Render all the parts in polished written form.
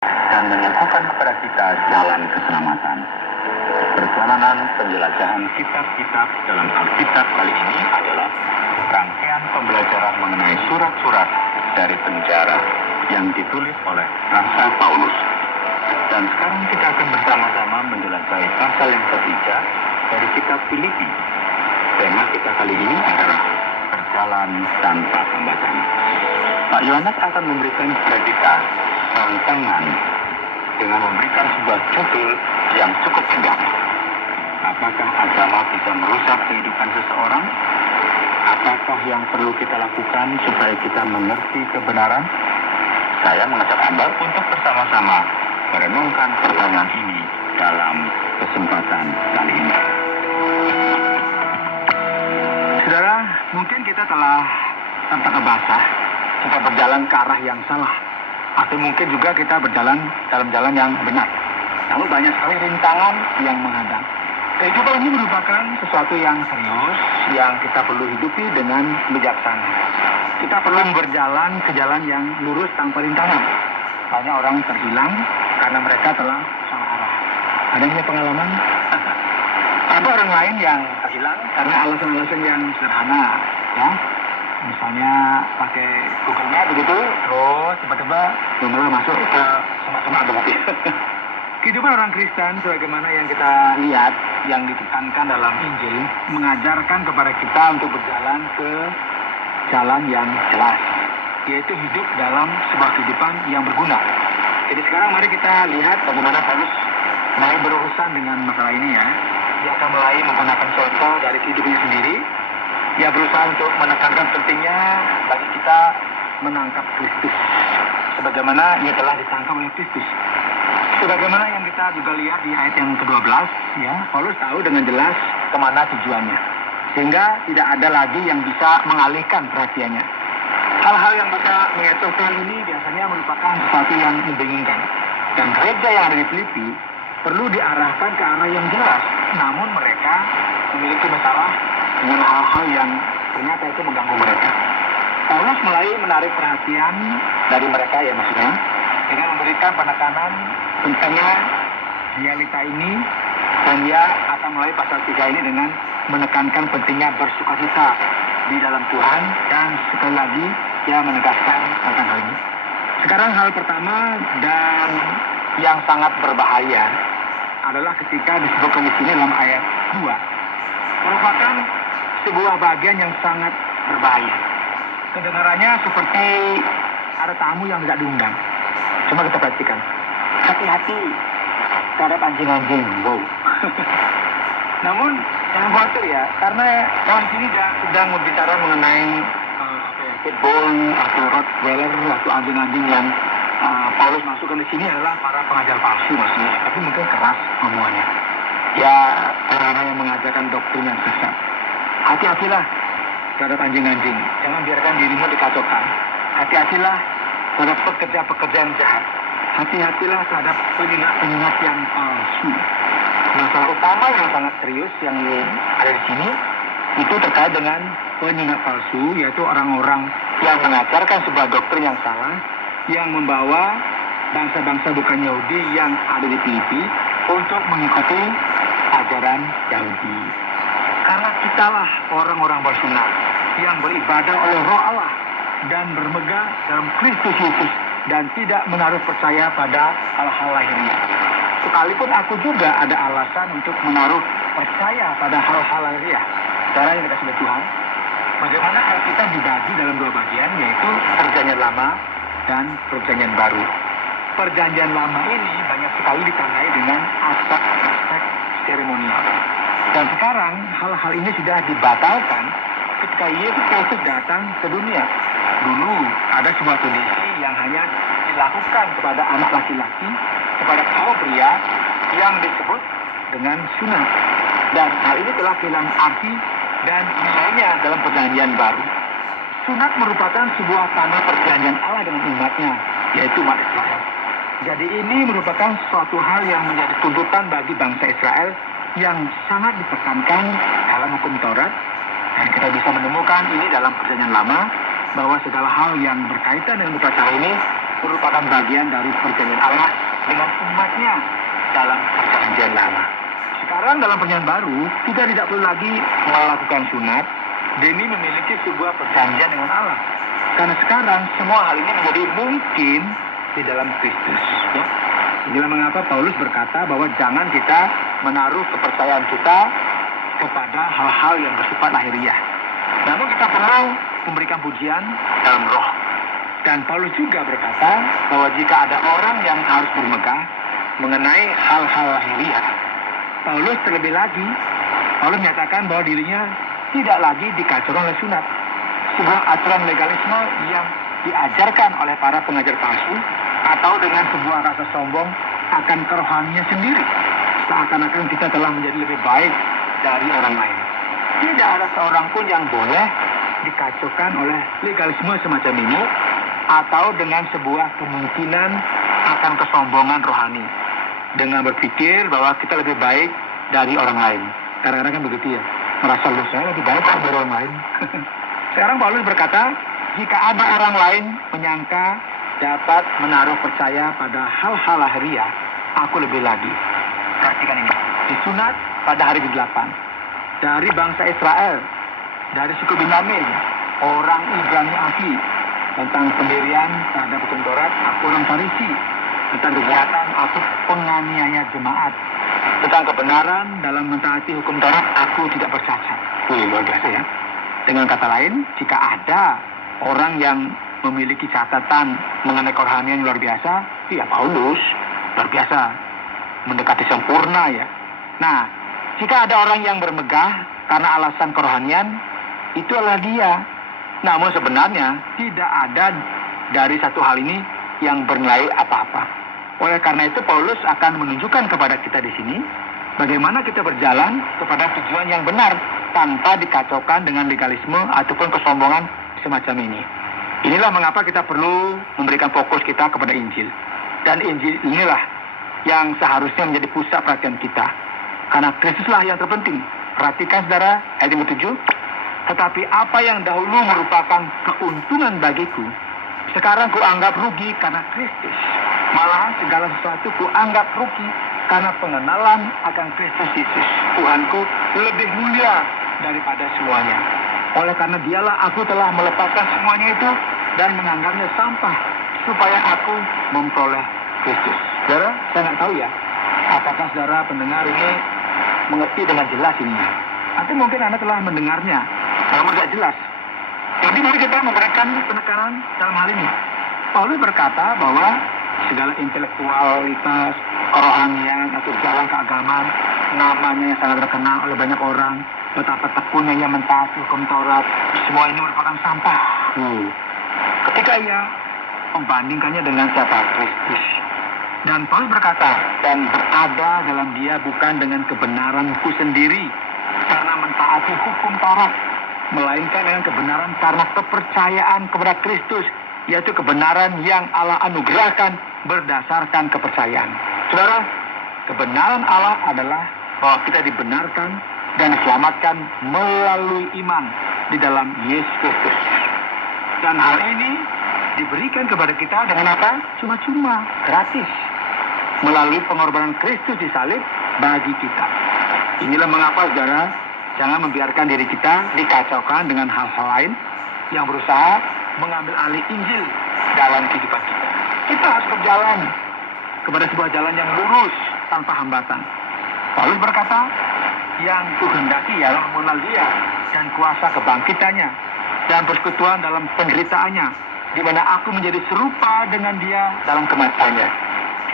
dan menyuguhkan kepada kita jalan keselamatan. Perjalanan penjelajahan kitab-kitab dalam Alkitab kali ini adalah rangkaian pembelajaran mengenai surat-surat dari penjara yang ditulis oleh Rasul Paulus. Dan sekarang kita akan bersama-sama menjelajahi pasal yang ketiga dari kitab Filipi. Tema kita kali ini adalah berjalan tanpa hambatan. Pak Yohanes akan memberikan predikat tantangan dengan memberikan sebuah judul yang cukup indah. Apakah agama bisa merusak kehidupan seseorang? Apakah yang perlu kita lakukan supaya kita mengerti kebenaran? Saya mengajak Anda untuk bersama-sama merenungkan pertanyaan ini dalam kesempatan kali ini. Saudara, mungkin kita telah tertangkap basah, kita berjalan ke arah yang salah, atau mungkin juga kita berjalan dalam jalan yang benar. Namun banyak sekali rintangan yang menghadang. Kehidupan ini merupakan sesuatu yang serius, yang kita perlu hidupi dengan bijaksana. Kita perlu berjalan ke jalan yang lurus tanpa rintangan. Banyak orang terhilang karena mereka telah salah arah. Ada yang punya pengalaman? Ada orang lain yang terhilang karena alasan-alasan yang sederhana, ya. Misalnya pakai Google-nya begitu, terus tiba-tiba malah masuk ke semak-semak ada mobil. Kehidupan orang Kristen sebagaimana yang kita lihat, yang ditekankan dalam Injil, mengajarkan kepada kita untuk berjalan ke jalan yang jelas, yaitu hidup dalam sebuah kehidupan yang berguna. Jadi sekarang mari kita lihat bagaimana Paulus mulai berurusan dengan masalah ini, ya. Dia akan mulai menggunakan contoh dari hidupnya sendiri. Dia berusaha untuk menekankan pentingnya bagi kita menangkap Kristus, sebagaimana ia telah ditangkap oleh Kristus. Sebagaimana yang kita juga lihat di ayat yang ke-12, ya, Paulus tahu dengan jelas kemana tujuannya, sehingga tidak ada lagi yang bisa mengalihkan perhatiannya. Hal-hal yang bisa mengecohkan ini biasanya merupakan sesuatu yang membingungkan. Dan gereja yang ada di Filipi perlu diarahkan ke arah yang jelas, namun mereka memiliki masalah dengan hal-hal yang ternyata itu mengganggu mereka. Paulus mulai menarik perhatian dari mereka, ya maksudnya, dengan memberikan penekanan tentangnya realita ini, dan dia akan mulai pasal 3 ini dengan menekankan pentingnya bersukacita di dalam Tuhan, dan sekali lagi dia menegaskan tentang hal ini. Sekarang hal pertama dan yang sangat berbahaya adalah ketika disebutkan di sini dalam ayat 2, merupakan sebuah bagian yang sangat berbahaya. Kedengarannya seperti ada tamu yang tidak diundang. Coba kita perhatikan. Hati-hati terhadap anjing-anjing. Wow. Namun jangan khawatir, ya, karena kalau di sini sedang berbicara mengenai pitbull atau rottweiler atau anjing-anjing yang Paulus masukkan di sini adalah para pengajar palsu, maksudnya, tapi mungkin keras omongannya. Ya, orang-orang yang mengajarkan doktrin yang sesat. Hati-hatilah terhadap anjing-anjing. Jangan biarkan dirimu dikacaukan. Hati-hatilah terhadap pekerja-pekerja yang jahat. Hati-hatilah terhadap pengingat-pengingat yang palsu. Masalah utama yang sangat serius yang ada di sini itu terkait dengan pengingat palsu, yaitu orang-orang yang mengajarkan sebuah doktrin yang salah, yang membawa bangsa-bangsa bukan Yahudi yang ada di Filipi untuk mengikuti ajaran Yahudi. Karena kitalah orang-orang bersunnah yang beribadah oleh Roh Allah dan bermegah dalam Kristus Yesus dan tidak menaruh percaya pada hal-hal lahiriah. Sekalipun aku juga ada alasan untuk menaruh percaya pada hal-hal lahiriah. Caranya kita sudah Tuhan. Bagaimana Alkitab dibagi dalam dua bagian, yaitu Perjanjian Lama dan Perjanjian Baru. Perjanjian Lama ini banyak sekali ditandai dengan aspek-aspek seremonial. Dan sekarang hal-hal ini sudah dibatalkan ketika Yesus Kristus datang ke dunia. Dulu ada sebuah tradisi yang hanya dilakukan kepada anak laki-laki, kepada kaum pria, yang disebut dengan sunat. Dan hal ini telah kehilangan arti dan nilainya dalam Perjanjian Baru. Sunat merupakan sebuah tanda perjanjian Allah dengan umatnya, yaitu umat Israel. Jadi ini merupakan suatu hal yang menjadi tuntutan bagi bangsa Israel yang sangat ditekankan dalam hukum Taurat. Dan kita bisa menemukan ini dalam Perjanjian Lama, bahwa segala hal yang berkaitan dengan upacara ini merupakan bagian dari perjanjian Allah dengan umatnya dalam perjanjian lama. Sekarang dalam perjanjian baru, kita tidak perlu lagi melakukan sunat demi memiliki sebuah perjanjian dengan Allah. Karena sekarang semua hal ini menjadi mungkin di dalam Kristus. Ya. Inilah mengapa Paulus berkata bahwa jangan kita menaruh kepercayaan kita kepada hal-hal yang bersifat lahiriah. Namun kita perlu memberikan pujian dalam roh. Dan Paulus juga berkata bahwa jika ada orang yang harus bermegah mengenai hal-hal lahiriah, Paulus terlebih lagi, Paulus menyatakan bahwa dirinya tidak lagi dikacaukan oleh sunat. Sebuah aturan legalisme yang diajarkan oleh para pengajar palsu atau dengan sebuah rasa sombong akan kerohanian sendiri. Seakan-akan kita telah menjadi lebih baik dari orang lain. Tidak ada seorang pun yang boleh dikacaukan oleh legalisme semacam ini atau dengan sebuah kemungkinan akan kesombongan rohani. Dengan berpikir bahwa kita lebih baik dari orang lain. Kadang-kadang kan begitu ya. Merasa lu saya lebih baik dari orang lain. Sekarang Paulus berkata, jika ada orang lain menyangka dapat menaruh percaya pada hal-hal lahiriah, aku lebih lagi. Perhatikan ini. Disunat pada hari ke-8 dari bangsa Israel, dari suku Benyamin, orang Ibrani asli, tentang pendirian terhadap hukum Taurat, aku orang Farisi, tentang kejahatan aku penganiaya jemaat, tentang kebenaran dalam mentaati hukum Taurat aku tidak bercacat. Luar biasa ya. Dengan kata lain, jika ada orang yang memiliki catatan mengenai kerohanian yang luar biasa, ya Paulus luar biasa, mendekati sempurna ya. Nah, jika ada orang yang bermegah karena alasan kerohanian, itu adalah dia. Namun sebenarnya tidak ada dari satu hal ini yang bernilai apa-apa. Oleh karena itu Paulus akan menunjukkan kepada kita di sini bagaimana kita berjalan kepada tujuan yang benar tanpa dikacaukan dengan legalisme ataupun kesombongan semacam ini. Inilah mengapa kita perlu memberikan fokus kita kepada Injil. Dan Injil inilah yang seharusnya menjadi pusat perhatian kita. Karena Kristuslah yang terpenting. Perhatikan saudara ayat yang ke-7. Tetapi apa yang dahulu merupakan keuntungan bagiku, sekarang kuanggap rugi karena Kristus. Malahan segala sesuatu kuanggap rugi karena pengenalan akan Kristus Yesus, Tuhanku, lebih mulia daripada semuanya. Oleh karena dialah aku telah melepaskan semuanya itu dan menganggapnya sampah supaya aku memperoleh Kristus. Saudara, saya nggak tahu ya, apakah saudara pendengar ini mengerti dengan jelas ini? Atau mungkin Anda telah mendengarnya, namun tidak jelas. Jadi mari kita memberikan penekanan dalam hal ini. Paulus berkata bahwa segala intelektualitas, kerohanian atau jalan keagamaan, namanya yang sangat terkenal oleh banyak orang, betapa tekunnya ia mentaati hukum Taurat, semua ini merupakan sampah. Ketika ia membandingkannya dengan siapa? Kristus. Dan Paulus berkata, dan berada dalam dia bukan dengan kebenaranku sendiri karena mentaati hukum Taurat, melainkan dengan kebenaran karena kepercayaan kepada Kristus, yaitu kebenaran yang Allah anugerahkan berdasarkan kepercayaan. Saudara, kebenaran Allah adalah bahwa kita dibenarkan dan diselamatkan melalui iman di dalam Yesus Kristus. Dan hal ini diberikan kepada kita dengan apa? Cuma-cuma, gratis. Melalui pengorbanan Kristus di salib bagi kita. Inilah mengapa saudara, jangan membiarkan diri kita dikacaukan dengan hal-hal lain yang berusaha mengambil alih Injil dalam kehidupan kita. Kita harus berjalan kepada sebuah jalan yang lurus tanpa hambatan. Paulus berkata, yang kuhendaki ialah mengenal dia dan kuasa kebangkitannya dan persekutuan dalam penderitaannya, di mana aku menjadi serupa dengan dia dalam kematiannya,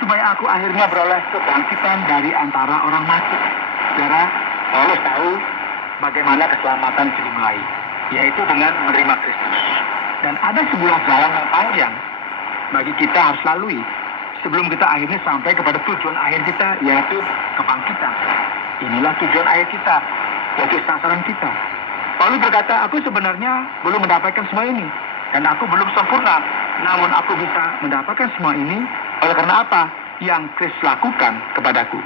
supaya aku akhirnya beroleh kebangkitan dari antara orang mati. Saudara, Paulus tahu bagaimana keselamatan itu dimulai, yaitu dengan menerima Kristus. Dan ada sebuah jalan yang panjang bagi kita harus lalui sebelum kita akhirnya sampai kepada tujuan akhir kita, yaitu kebangkitan. Inilah tujuan akhir kita, yaitu sasaran kita. Paulus berkata, aku sebenarnya belum mendapatkan semua ini, dan aku belum sempurna. Namun aku bisa mendapatkan semua ini oleh karena apa? Yang Kristus lakukan kepadaku.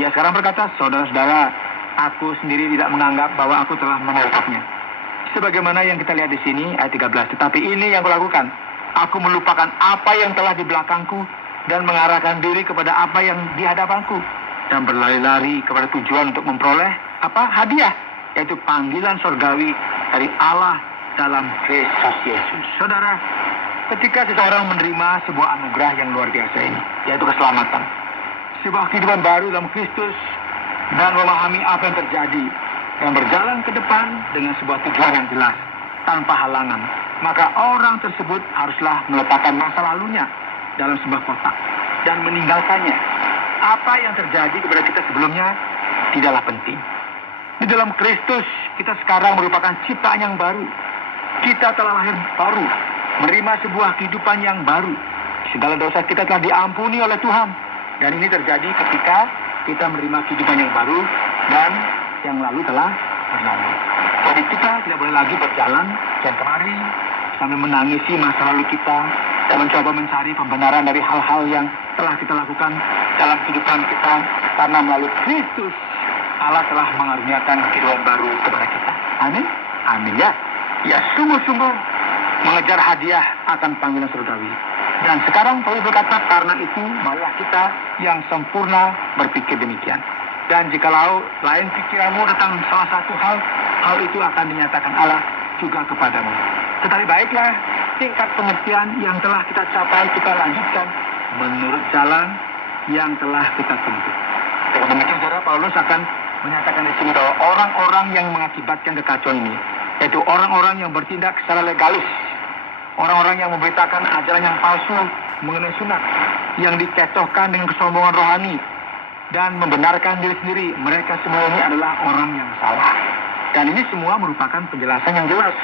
Ia sekarang berkata, saudara-saudara, aku sendiri tidak menganggap bahwa aku telah menangkapnya. Sebagaimana yang kita lihat di sini, ayat 13. Tetapi ini yang kulakukan, Aku melupakan apa yang telah di belakangku dan mengarahkan diri kepada apa yang di hadapanku. Dan berlari-lari kepada tujuan untuk memperoleh hadiah, yaitu panggilan surgawi dari Allah dalam Kristus Yesus. Saudara, ketika seseorang menerima sebuah anugerah yang luar biasa ini, yaitu keselamatan, sebuah kehidupan baru dalam Kristus, dan memahami apa yang terjadi, dan berjalan ke depan dengan sebuah tujuan yang jelas, tanpa halangan, maka orang tersebut haruslah meletakkan masa lalunya dalam sebuah kotak dan meninggalkannya. Apa yang terjadi kepada kita sebelumnya tidaklah penting. Di dalam Kristus, kita sekarang merupakan ciptaan yang baru. Kita telah lahir baru, menerima sebuah kehidupan yang baru. Segala dosa kita telah diampuni oleh Tuhan. Dan ini terjadi ketika kita menerima kehidupan yang baru dan yang lalu telah berlalu. Jadi kita tidak boleh lagi berjalan dan kemari sambil menangisi masa lalu kita dan mencoba mencari pembenaran dari hal-hal yang telah kita lakukan dalam kehidupan kita, karena melalui Kristus Allah telah mengaruniakan kehidupan baru kepada kita. Amin. Amin ya. Ya, sungguh-sungguh mengejar hadiah akan panggilan surgawi. Dan sekarang Paulus berkata, karena itu marilah kita yang sempurna berpikir demikian. Dan jikalau lain pikiranmu tentang salah satu hal itu akan dinyatakan Allah juga kepadamu. Tetapi baiklah, tingkat pengertian yang telah kita capai kita lanjutkan menurut jalan yang telah kita tempuh. Dengan demikian, saudara, Paulus akan menyatakan di sini bahwa orang-orang yang mengakibatkan kekacauan ini, yaitu orang-orang yang bertindak secara legalis, orang-orang yang memberitakan ajaran yang palsu mengenai sunat, yang dikecohkan dengan kesombongan rohani, dan membenarkan diri sendiri, mereka semua ini adalah orang yang salah. Dan ini semua merupakan penjelasan yang jelas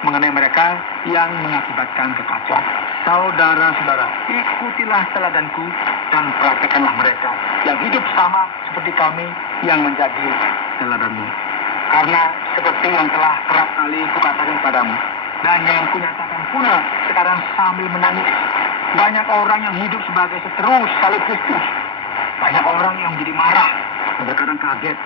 mengenai mereka yang mengakibatkan kekacauan. Saudara-saudara, ikutilah teladanku dan praktekkanlah mereka yang hidup sama seperti kami yang menjadi teladanmu. Karena seperti yang telah kerap kali kukatakan padamu, dan yang kunyatakan pula sekarang sambil menangis, banyak orang yang hidup sebagai seteru salib Kristus. Banyak orang yang menjadi marah dan terkadang kaget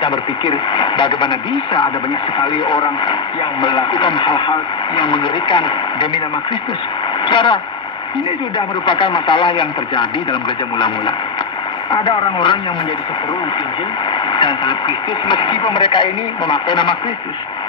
dan berpikir bagaimana bisa ada banyak sekali orang yang melakukan hal-hal yang mengerikan demi nama Kristus. Saudara, ini sudah merupakan masalah yang terjadi dalam gereja mula-mula. Ada orang-orang yang menjadi seteru Injil dan salib Kristus meskipun mereka ini memakai nama Kristus.